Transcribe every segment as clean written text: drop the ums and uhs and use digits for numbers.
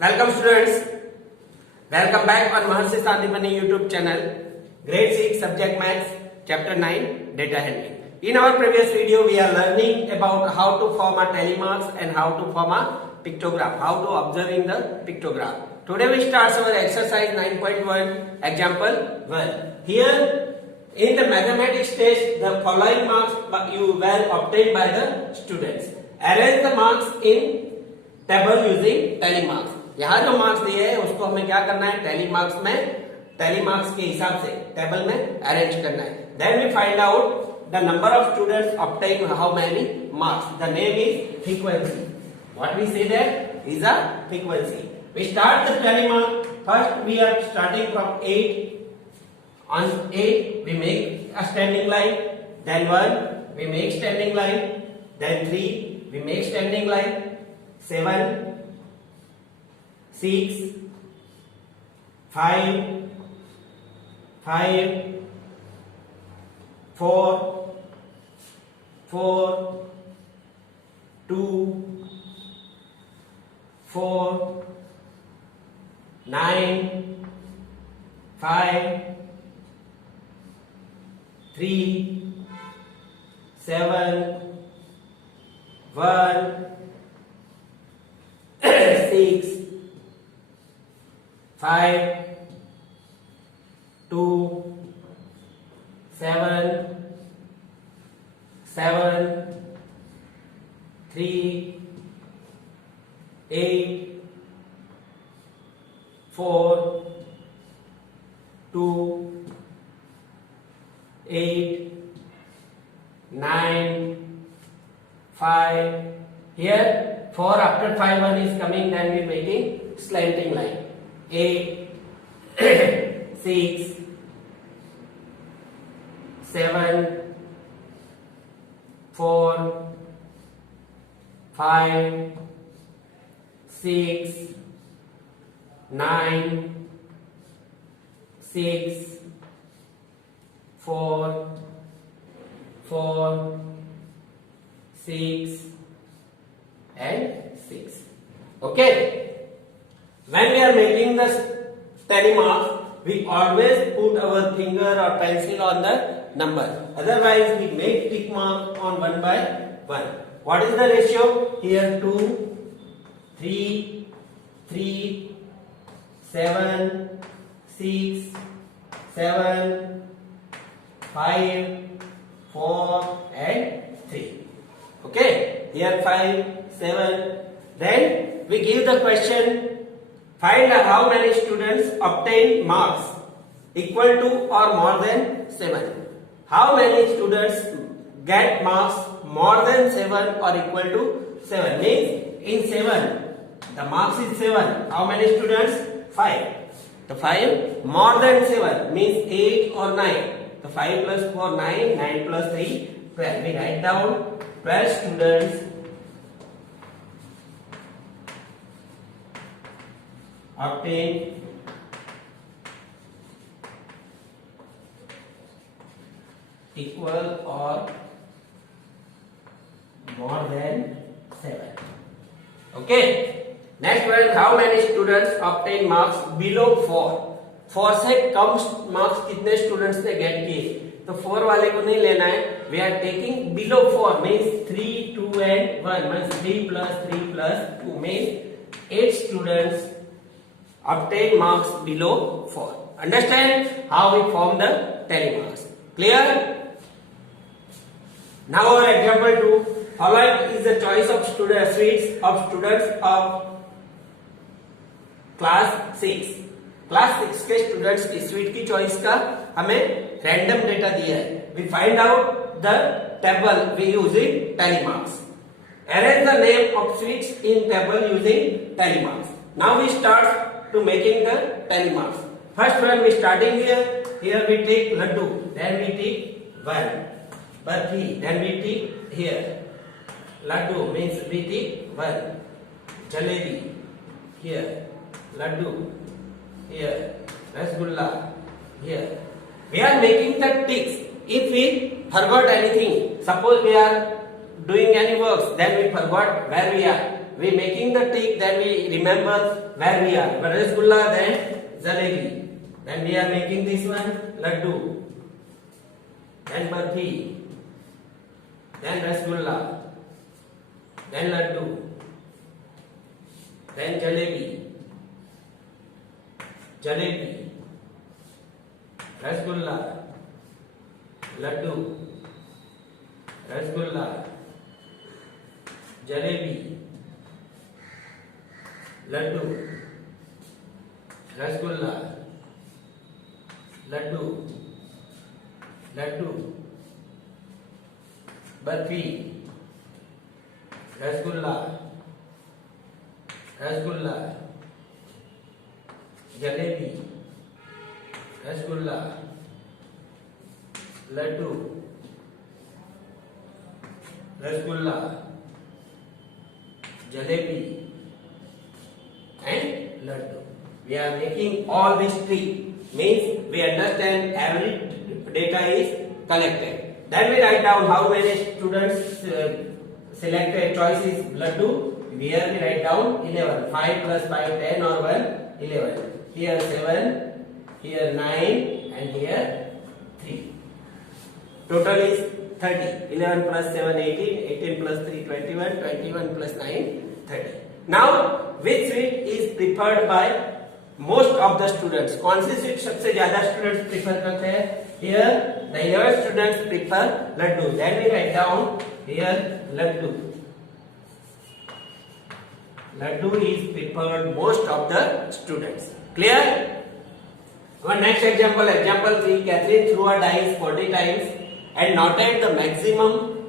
Welcome students. Welcome back on Maharshi Sandipani YouTube channel. Grade 6 subject maths chapter 9 data handling. In our previous video we are learning about how to form a tally marks and how to form a pictogram, how to observing the pictogram. Today we start our exercise 9.1 example 1. Here in the mathematics test the following marks you were obtained by the students. Arrange the marks in table using tally marks. यहाँ जो marks दिए हैं उसको हमें क्या करना है, tally marks के हिसाब से टेबल में अरेंज करना है. Then we find out the number of students obtain how many marks. The name is frequency. What we say that is a frequency. We start the tally mark. First we are starting from 8. On 8 we make a standing line, then 1 we make standing line, then 3 we make standing line, 7 6 5 4 2 4 9 5 3 7 1 6 5 2 7 3 8 4 2 8 9 5. Here 4 after 5 1 is coming, then we making slanting line. 8 6 7 4 5 6 9 6 4 6 and 6. Okay. When we are making the tally marks, we always put our finger or pencil on the number. Otherwise, we make tick mark on one by one. What is the ratio? Here 2, 3, 7, 6, 7, 5, 4 and 3. Okay. Here 5, 7. Then we give the question. Find how many students obtain marks equal to or more than 7. How many students get marks more than 7 or equal to 7? Means in 7, the marks is 7. How many students? 5. The 5 more than 7 means 8 or 9. The 5 plus 4, 9. 9 plus 3, 12. We write down 12 students obtain equal or more than 7. Okay. Next one, how many students obtain marks below 4? 4 से कम marks कितने students ने get किए? तो 4 वाले को नहीं लेना है. We are taking below 4 means 3, 2 and 1 means 3 plus 2 means 8 students obtain marks below 4. Understand how we form the tally marks? Clear? Now our example 2. Following is the choice of students of class 6. Class 6 के students की sweet की choice का हमें random data दिया है. We find out the table we using tally marks. Arrange the name of sweets in table using tally marks. Now we start to making the tally marks. First one we starting here. Here we take laddu. Then we take 1. Barfi. Then we take here. Laddu means we take 1. Jalebi. Here. Laddu. Here. Rasgulla. Here. We are making the ticks. If we forgot anything, suppose we are doing any works, then we forgot where we are. we making the tick, then we remember where we are. Rasgulla, then jalebi. Then we are making this one laddu. Then barfi. Then rasgulla. Then laddu. Then jalebi. Jalebi. Rasgulla. Laddu. Rasgulla. Jalebi. Laddu. Rasgulla. Laddu. Laddu. Barfi. Rasgulla. Rasgulla. Jalebi. Rasgulla. Laddu. Rasgulla. Jalebi and laddu. We are making all these three, means we understand every data is collected. Then we write down how many students selected choice is laddu. Here we write down 11. 5 plus 5, 10 or 1, 11. Here 7, here 9 and here 3. Total is 30. 11 plus 7, 18. 18 plus 3, 21. 21 plus 9, 30. Now, which sweet is preferred by most of the students? कौन सी sweet सबसे ज्यादा students prefer करते हैं? Here, the 11 students prefer laddu. Then we write down here laddu. Laddu is preferred most of the students. Clear? Our next example, example 3. Catherine threw a dice 40 times and noted the maximum,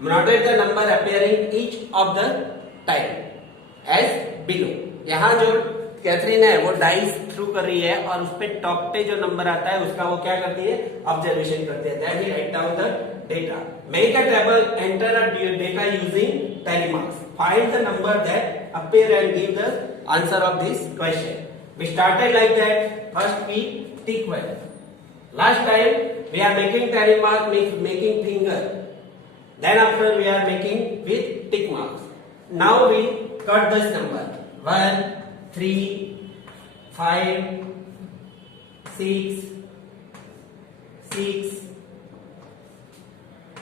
noted the number appearing each of the time as below. यहाँ जो Catherine है वो dice through कर रही है और उस पे टॉप पे जो नंबर आता है उसका वो क्या करती है, ऑब्जर्वेशन करती है. Then we write down the data. Make a table, enter a data using tally marks. Find the number that appear and give the answer of this question. We started like that. First we tick one. Last time we are making tally mark, making finger. Then after we are making with tick marks. Now we cut this number. 1, 3, 5, 6, 6,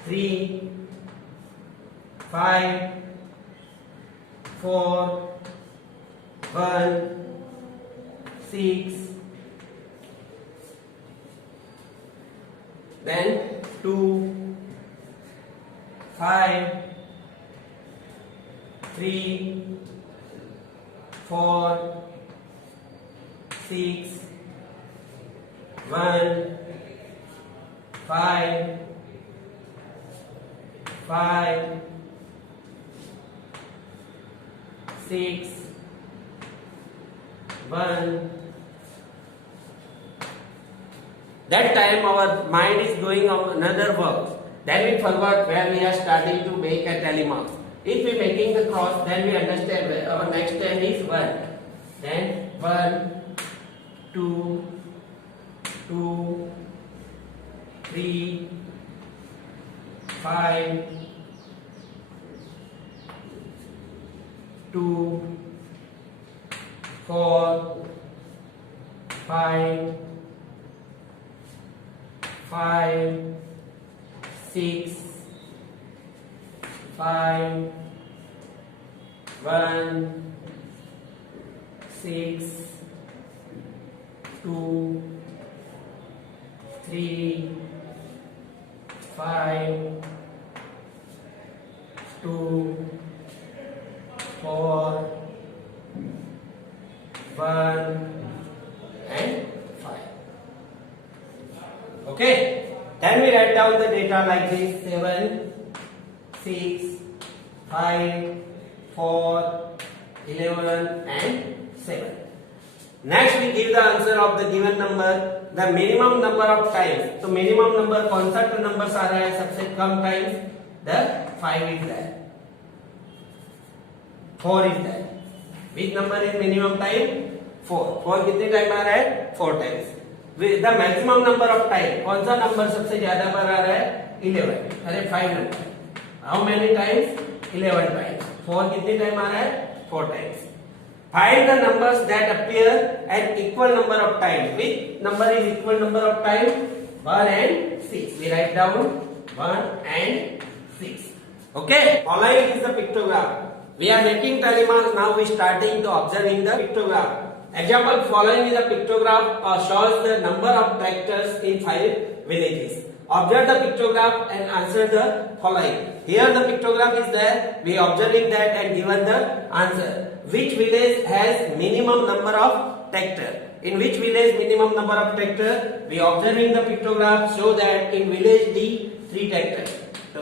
3, 5, 4, 1, 6, then 2, 5, 3, 4, 6, 1, 5, 5, 6, 1. That time our mind is going on another work. Then we forgot where we are starting to make a tally marks. If we making the cross, then we understand where our next time is 1. Then 1, 2, 2, 3, 5, 2, 4, 5, 5, 6, 5, 1, 6, 2, 3, 5, 2, 4, 1 and 5. Okay. Then we write down the data like this: 7, 6, 5, 4, 11 and 7. Next we give the answer of the given number, the minimum number of times. तो minimum number कौन सा two numbers आ रहा है सबसे कम times? The 5 is there, 4 is there. Which number is minimum time? 4. 4 कितने time आ रहा है? 4 times. The maximum number of time, कौन सा नंबर सबसे ज्यादा बार आ रहा है? 11. अरे 5 number. How many times? 11 times. 4 कितने टाइम आ रहा है? 4 times. Find the numbers that appear at equal number of time. Which number is equal number of time? 1 and 6. We write down 1 and 6. Okay. Following is the pictogram. We are making tally marks. Now we starting to observing the pictogram. Example: following is a pictogram shows the number of tractors in 5 villages. Observe the pictogram and answer the following. Here the pictogram is there. We observing that and given the answer. Which village has minimum number of tractor? In which village minimum number of tractor? We observing the pictogram show that in village D 3 tractors. So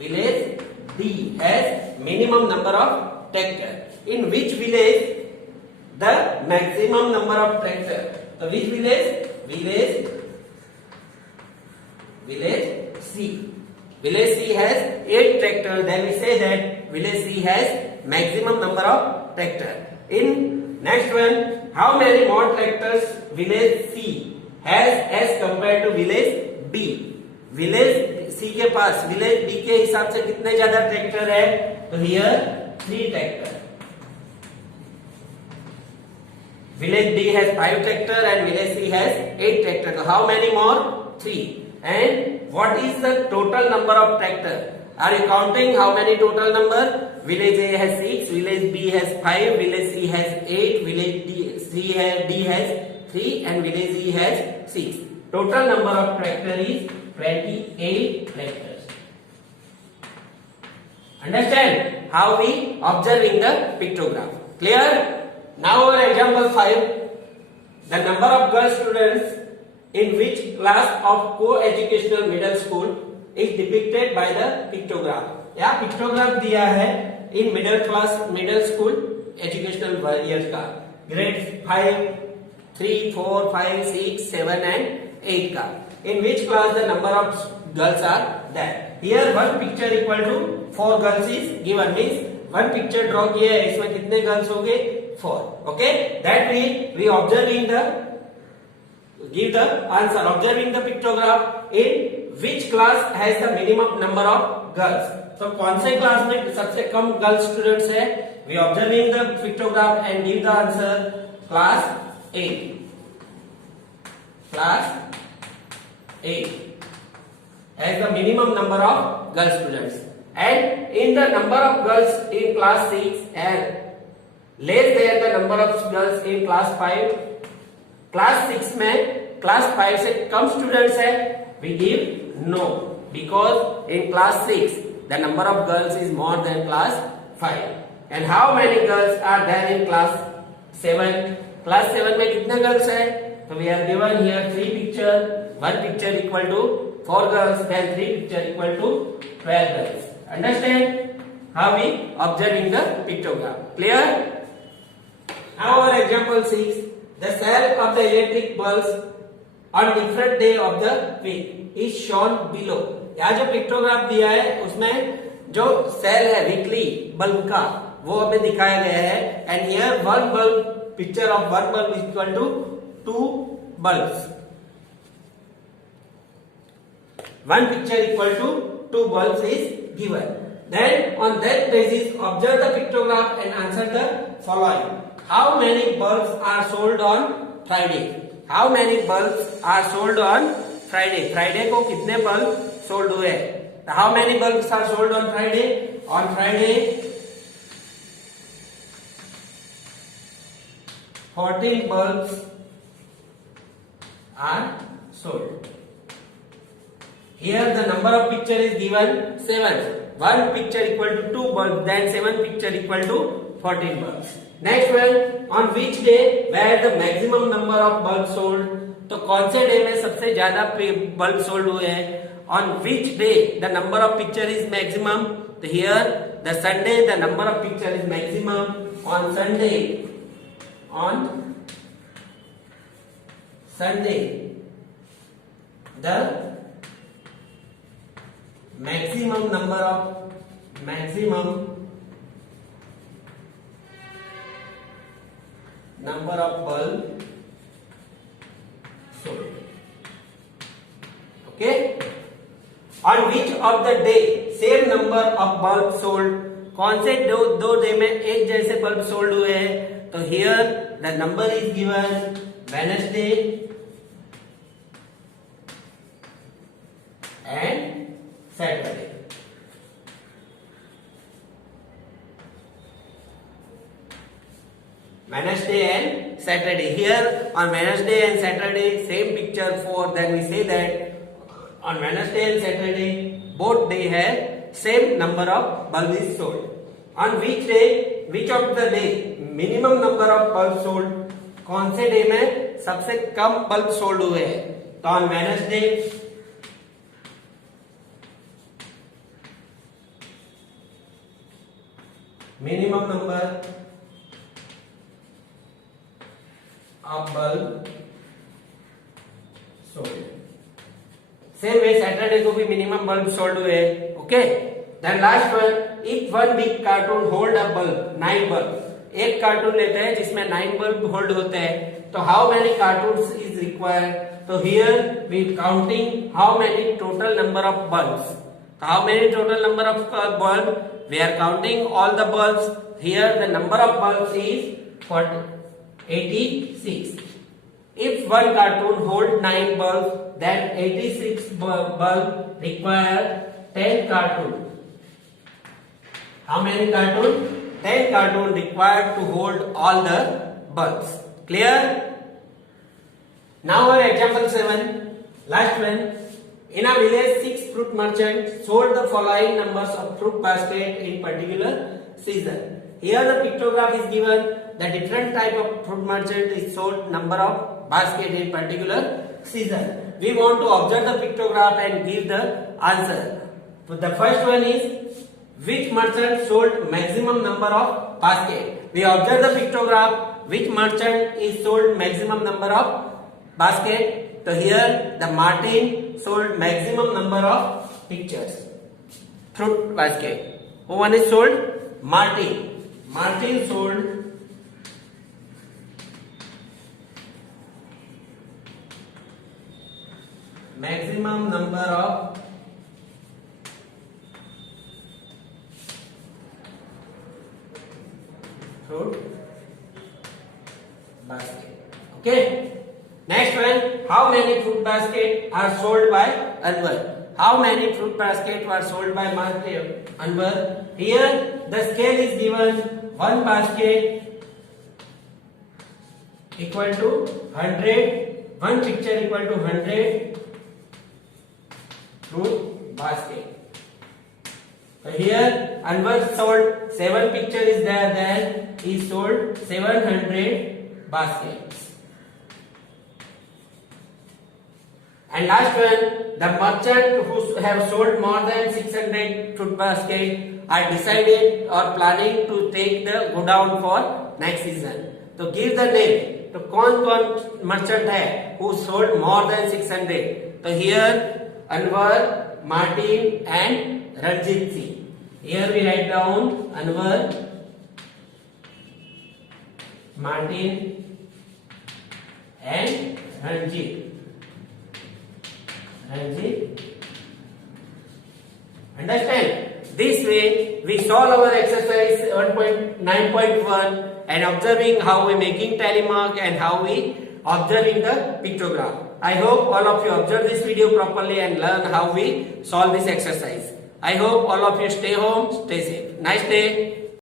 village D has minimum number of tractor. In which village the maximum number of tractor? So which village? Village C. Village C has 8 tractors. Then we say that village C has maximum number of tractor. In next one, how many more tractors village C has as compared to village B? Village C के पास village B के हिसाब से कितने ज्यादा tractor है? तो here 3 tractor. Village D has 5 tractor and village C has 8 tractor. So how many more? 3. And what is the total number of tractor? Are you counting how many total number? Village A has 6, village B has 5, village C has 8, village D has 3 and village E has 6. Total number of tractor is 28 tractors. Understand how we observing the pictogram? Clear? Now our example 5. The number of girl students in which class of co-educational middle school is depicted by the pictogram. यहाँ pictogram दिया है in middle school educational years का grades 5, 3, 4, 5, 6, 7 and 8 का. In which class the number of girls are there? Here one picture equal to 4 girls is given. Means one picture draw किया है, इसमें कितने girls होंगे? 4. Okay, that means we observing the give the answer observing the pictogram in which class has the minimum number of girls. So कौन से class में सबसे कम girl students है? We observing the pictogram and give the answer class 8. Class 8 has the minimum number of girl students, and in the number of girls in class 6 and less than the number of girls in class 5. Class 6 में class 5 से कम students है, we give no, because in class 6 the number of girls is more than class 5. And how many girls are there in class 7? Class 7 में कितने girls है? तो we are given here 3 picture. One picture equal to 4 girls, then 3 picture equal to 12 girls. Understand how we observing the pictogram? Clear? Now our example 6. The cell of the electric bulbs on different day of the week is shown below. यहाँ जो pictograph दिया है उसमें जो cell है weekly bulb का वो हमें दिखाया गया है. And here one bulb picture of one bulb is equal to 2 bulbs. One picture equal to 2 bulbs is given. Then on that basis observe the pictogram and answer the following. How many bulbs are sold on Friday? How many bulbs are sold on Friday? Friday को कितने bulb sold हुए? How many bulbs are sold on Friday? On Friday 14 bulbs are sold. Here the number of picture is given 7. One picture equal to 2 bulbs, then 7 picture equal to 14 bulbs. Next one, on which day where the maximum number of bulbs sold? तो कौन से day में सबसे ज्यादा bulb sold हुए हैं? On which day the number of picture is maximum? So here the Sunday the number of picture is maximum. On Sunday the maximum number of bulb sold. Okay. On which of the day same number of bulbs sold? कौन से दो day में एक जैसे bulb sold हुए हैं? तो here the number is given Wednesday and Saturday. Wednesday and Saturday. Here on Wednesday and Saturday, same picture 4. Then we say that on Wednesday and Saturday, both day have same number of bulbs is sold. On which day, which of the day, minimum number of bulbs sold? कौन से day में सबसे कम bulb sold हुए हैं? तो on Wednesday, minimum number of bulb sold. Same way Saturday को भी minimum bulb sold हुए. Okay. Then last one, if one big cartoon hold a bulb, 9 bulb. एक कार्टून लेते हैं जिसमें 9 बल्ब होल्ड होते हैं. तो how many cartoons is required? तो here we counting how many total number of bulbs. How many total number of bulb? We are counting all the bulbs. Here the number of bulbs is 86. If one cartoon hold 9 bulbs, then 86 bulb require 10 cartoon. How many cartoon? 10 cartoon required to hold all the bulbs. Clear? Now our example 7. Last one. In a village, 6 fruit merchants sold the following numbers of fruit basket in particular season. Here the pictograph is given. The different type of fruit merchant is sold number of basket in particular season. We want to observe the pictograph and give the answer. So the first one is which merchant sold maximum number of basket. We observe the pictograph. Which merchant is sold maximum number of basket? So here the Martin sold maximum number of pictures. Fruit basket. Who one is sold? Martin. Martin sold maximum number of fruit basket. Okay. Next one, how many fruit baskets are sold by Anwar? How many fruit baskets were sold by Anwar? Here the scale is given. One basket equal to 100. One picture equal to 100 fruit basket. So here Anwar sold 7 picture is there. Then he sold 700 baskets. And last one, the merchant who have sold more than 600 fruit basket are decided or planning to take the go down for next season. तो give the name. तो कौन merchant है who sold more than 600? तो here Anwar, Martin and Ranjit Singh. Here we write down Anwar, Martin and Ranjit. Understand? This way we solve our exercise 9.1 and observing how we making tally mark and how we observing the pictograph. I hope all of you observe this video properly and learn how we solve this exercise. I hope all of you stay home, stay safe. Nice day.